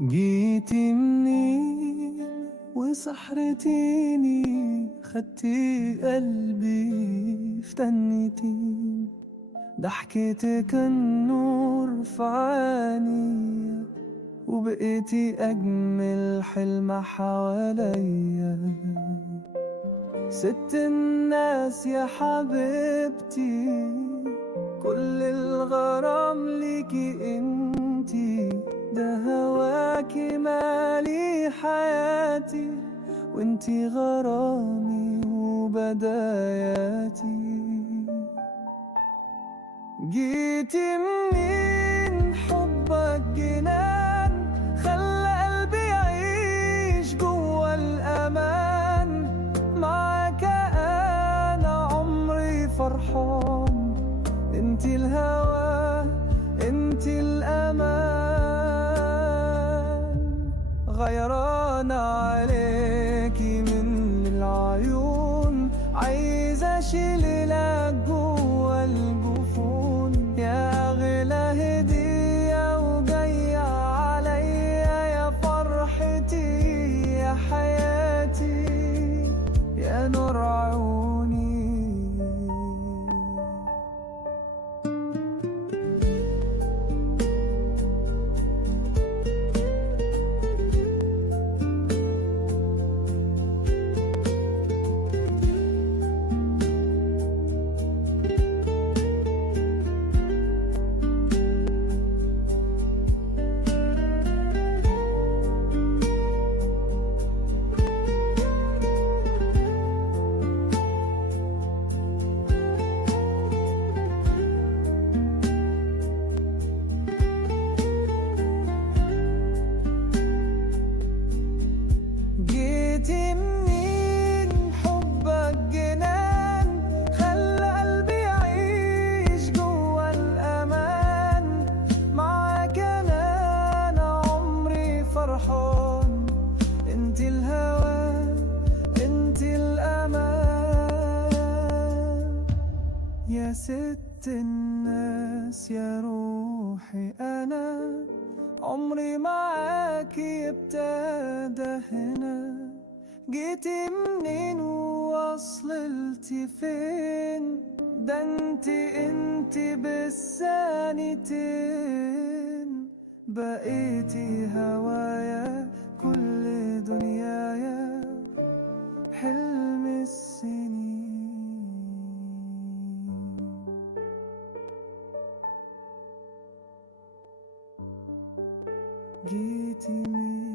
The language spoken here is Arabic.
جيتي منين وسحرتيني، خدتي قلبي فتنتين، ضحكتك النور في عيني، وبقيتي أجمل حلم حواليا. ست الناس يا حبيبتي، كل الغرام ليكي انتي، ده هواكي مالي حياتي، وانتي غرامي وبداياتي. جيتي منين حبك جنان، خلى قلبي يعيش جوا الأمان، معاك أنا عمري فرحان، انتي الهوى انتي الأمان. غيران عليكي من العيون، عايز أشيلك جوا الجفون، يا أغلى هدية وجاية عليا، يا فرحتي يا حياتي يا نور عيوني. جيتي منين حبك جنان، خلى قلبي يعيش جوا الأمان، معاك أنا عمري فرحان، انتي الهوى انتي الأمان. يا ست الناس يا روحي أنا، عمري معاكي ابتدى هنا. جيتي منين ووصلتي فين، ده انتي بالثانيتين، بقيتي هوايا كل دنيايا، حلم السنين. جيتي منين